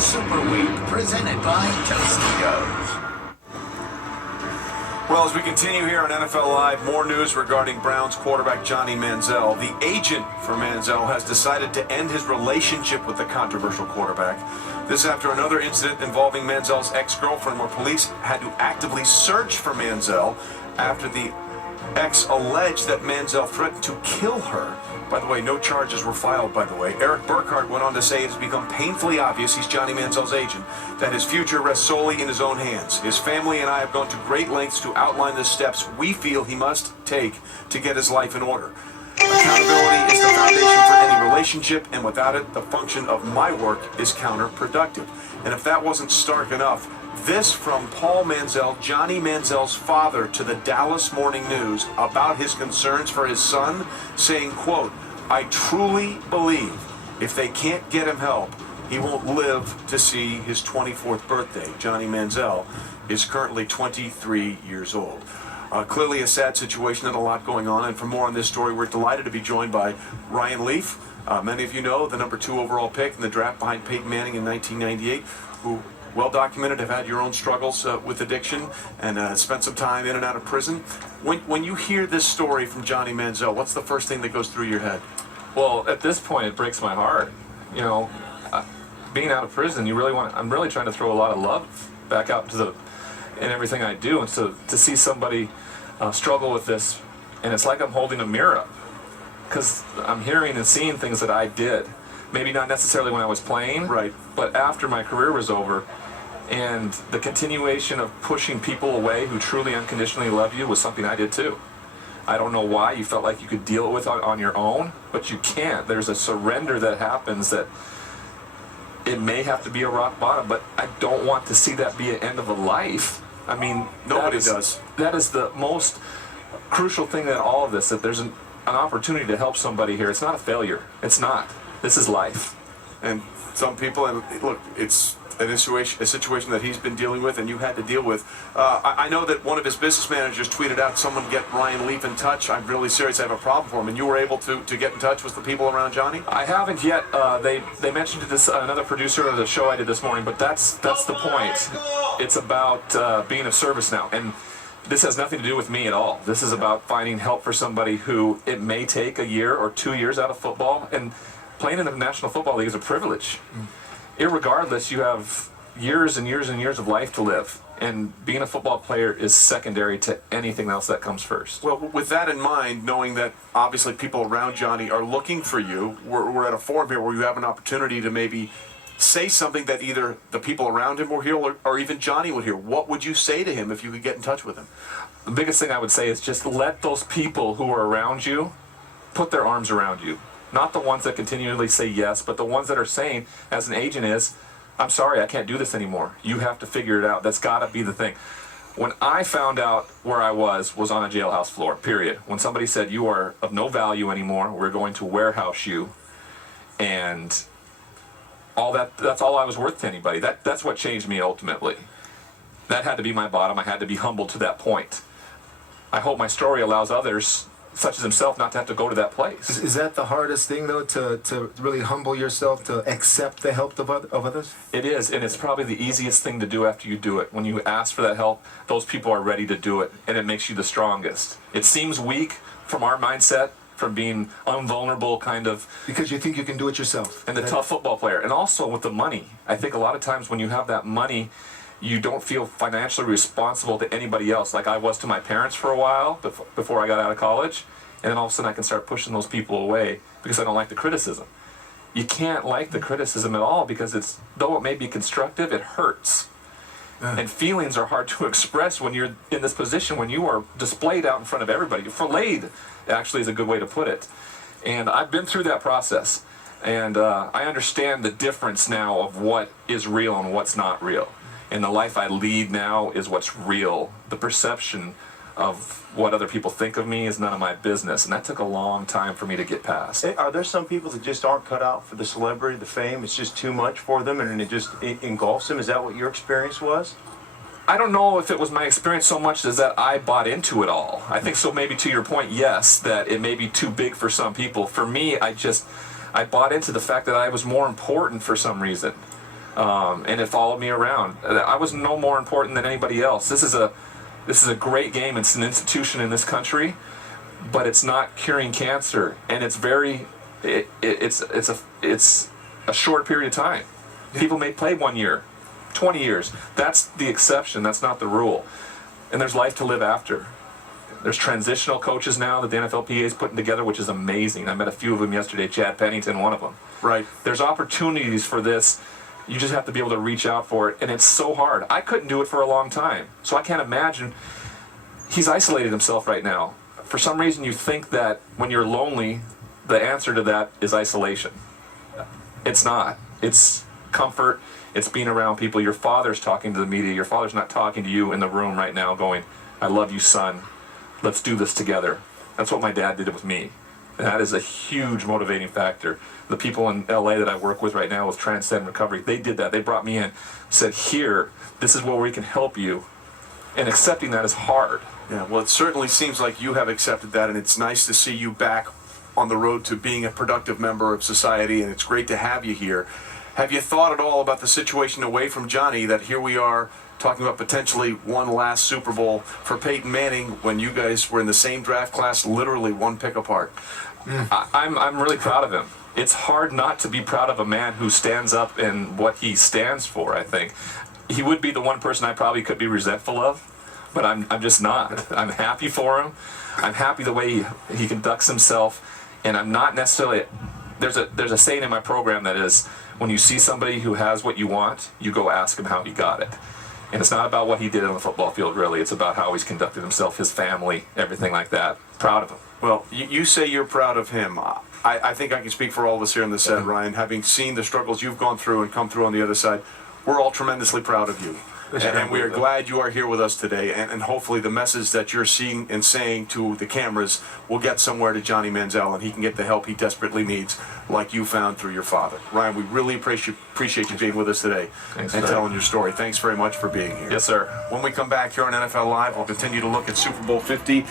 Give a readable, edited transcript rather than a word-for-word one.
Super Week, presented by Tostitos. Well, as we continue here on NFL Live, more news regarding Browns quarterback Johnny Manziel. The agent for Manziel has decided to end his relationship with the controversial quarterback. This after another incident involving Manziel's ex-girlfriend, where police had to actively search for Manziel after the ex alleged that Manziel threatened to kill her. By the way, no charges were filed, by the way. Eric Burkhart went on to say it has become painfully obvious, he's Johnny Manziel's agent, that his future rests solely in his own hands. His family and I have gone to great lengths to outline the steps we feel he must take to get his life in order. Accountability is the foundation for any relationship, and without it, the function of my work is counterproductive. And if that wasn't stark enough, this from Paul Manziel, Johnny Manziel's father, to the Dallas Morning News about his concerns for his son, saying, quote, "I truly believe if they can't get him help, he won't live to see his 24th birthday." Johnny Manziel is currently 23 years old. Clearly a sad situation and a lot going on. And for more on this story, we're delighted to be joined by Ryan Leaf. Many of you know the number 2 overall pick in the draft behind Peyton Manning in 1998, who well documented, have had your own struggles with addiction and spent some time in and out of prison. When you hear this story from Johnny Manziel, what's the first thing that goes through your head? Well, at this point, it breaks my heart. You know, being out of prison, I'm really trying to throw a lot of love back out in everything I do, and so to see somebody struggle with this, and it's like I'm holding a mirror up, because I'm hearing and seeing things that I did. Maybe not necessarily when I was playing, right, but after my career was over. And the continuation of pushing people away who truly unconditionally love you was something I did too. I don't know why you felt like you could deal with it on your own, but you can't. There's a surrender that happens that it may have to be a rock bottom, but I don't want to see that be an end of a life. I mean, nobody does. That is the most crucial thing in all of this, that there's an opportunity to help somebody here. It's not a failure. It's not. This is life. And some people, and look, it's a situation that he's been dealing with and you had to deal with. I know that one of his business managers tweeted out, "Someone get Ryan Leaf in touch. I'm really serious. I have a problem for him." And you were able to get in touch with the people around Johnny? I haven't yet. They mentioned it to another producer of the show I did this morning, but that's the point. It's about being of service now. And this has nothing to do with me at all. This is about finding help for somebody who it may take a year or 2 years out of football. And playing in the National Football League is a privilege. Irregardless, you have years and years and years of life to live, and being a football player is secondary to anything else that comes first. Well, with that in mind, knowing that obviously people around Johnny are looking for you, we're at a forum here where you have an opportunity to maybe say something that either the people around him will hear or even Johnny will hear. What would you say to him if you could get in touch with him? The biggest thing I would say is just let those people who are around you put their arms around you. Not the ones that continually say yes, but the ones that are saying, as an agent is, "I'm sorry, I can't do this anymore. You have to figure it out." That's got to be the thing. When I found out where I was on a jailhouse floor, period. When somebody said, "You are of no value anymore, we're going to warehouse you," and all that's all I was worth to anybody. That's what changed me ultimately. That had to be my bottom. I had to be humbled to that point. I hope my story allows others, such as himself, not to have to go to that place. Is that the hardest thing, though, to really humble yourself, to accept the help of others? It is, and it's probably the easiest thing to do after you do it. When you ask for that help, those people are ready to do it, and it makes you the strongest. It seems weak from our mindset, from being invulnerable kind of. Because you think you can do it yourself. And the tough football player. And also with the money. I think a lot of times when you have that money, you don't feel financially responsible to anybody else, like I was to my parents for a while before I got out of college. And then all of a sudden I can start pushing those people away because I don't like the criticism. You can't like the criticism at all because though it may be constructive, it hurts. And feelings are hard to express when you're in this position, when you are displayed out in front of everybody. Filleted, actually, is a good way to put it. And I've been through that process. And I understand the difference now of what is real and what's not real. And the life I lead now is what's real. The perception of what other people think of me is none of my business. And that took a long time for me to get past. Are there some people that just aren't cut out for the celebrity, the fame? It's just too much for them and it just engulfs them? Is that what your experience was? I don't know if it was my experience so much as that I bought into it all. I think so, maybe to your point, yes, that it may be too big for some people. For me, I bought into the fact that I was more important for some reason. and it followed me around. I was no more important than anybody else. This is a great game. It's an institution in this country, but it's not curing cancer, and it's a short period of time. People may play 1 year, 20 years. That's the exception. That's not the rule. And there's life to live after. There's transitional coaches now that the NFLPA is putting together, which is amazing. I met a few of them yesterday. Chad Pennington, one of them. Right. There's opportunities for this. You just have to be able to reach out for it, and it's so hard. I couldn't do it for a long time, so I can't imagine. He's isolated himself right now. For some reason, you think that when you're lonely, the answer to that is isolation. It's not. It's comfort. It's being around people. Your father's talking to the media. Your father's not talking to you in the room right now going, I love you, son. Let's do this together. That's what my dad did with me. And that is a huge motivating factor. The people in LA that I work with right now with Transcend Recovery, they did that. They brought me in, said, here, this is where we can help you. And accepting that is hard. Yeah, well, it certainly seems like you have accepted that, and it's nice to see you back on the road to being a productive member of society, and it's great to have you here. Have you thought at all about the situation away from Johnny, that here we are talking about potentially one last Super Bowl for Peyton Manning when you guys were in the same draft class, literally one pick apart? I'm really proud of him. It's hard not to be proud of a man who stands up in what he stands for, I think. He would be the one person I probably could be resentful of, but I'm just not. I'm happy for him. I'm happy the way he conducts himself, and I'm not necessarily... There's a saying in my program that is, when you see somebody who has what you want, you go ask him how he got it. And it's not about what he did on the football field, really. It's about how he's conducted himself, his family, everything like that. Proud of him. Well, you say you're proud of him. I think I can speak for all of us here in the set, Ryan. Having seen the struggles you've gone through and come through on the other side, we're all tremendously proud of you. And we are glad you are here with us today. And hopefully the message that you're seeing and saying to the cameras will get somewhere to Johnny Manziel, and he can get the help he desperately needs, like you found through your father. Ryan, we really appreciate you being with us today and telling your story. Thanks very much for being here. Yes, sir. When we come back here on NFL Live, we'll continue to look at Super Bowl 50.